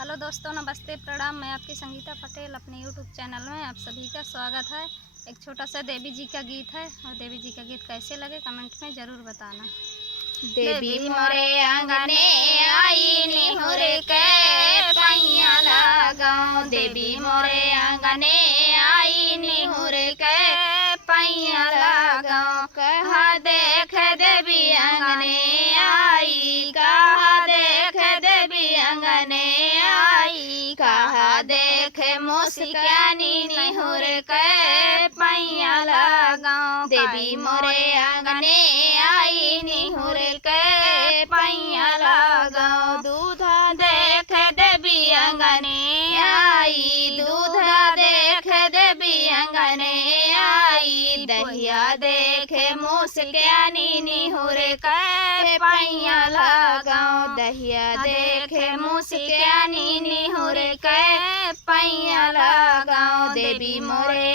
Hello दोस्तों, नमस्ते, प्रणाम। मैं आपकी संगीता पटेल अपने यूट्यूब चैनल में आप सभी का स्वागत है। एक छोटा सा देवी जी का गीत है और देवी जी का गीत कैसे लगे कमेंट में ज़रूर बताना। देवी मोरे आंगने आई निहुर के पैया लगाऊं। देवी मोरे आंगने आई निहुर के पैया लगाऊं। कहा देख देवी आंगने आई, कहा देख देवी आंगने आई, कहा देख मुस्कानी निहुर के पैया लगाऊं। देवी मोरे आंगने आई निहुर के पैया लगाऊं। दूधा देख देवी आंगने आई, दूधा देख देवी आंगने आई, दहिया देख मुस्कानी निहुर के पैया लगाऊं। दहिया देख मुस्कानी निहुर के पैया लगाऊं। देवी मोरे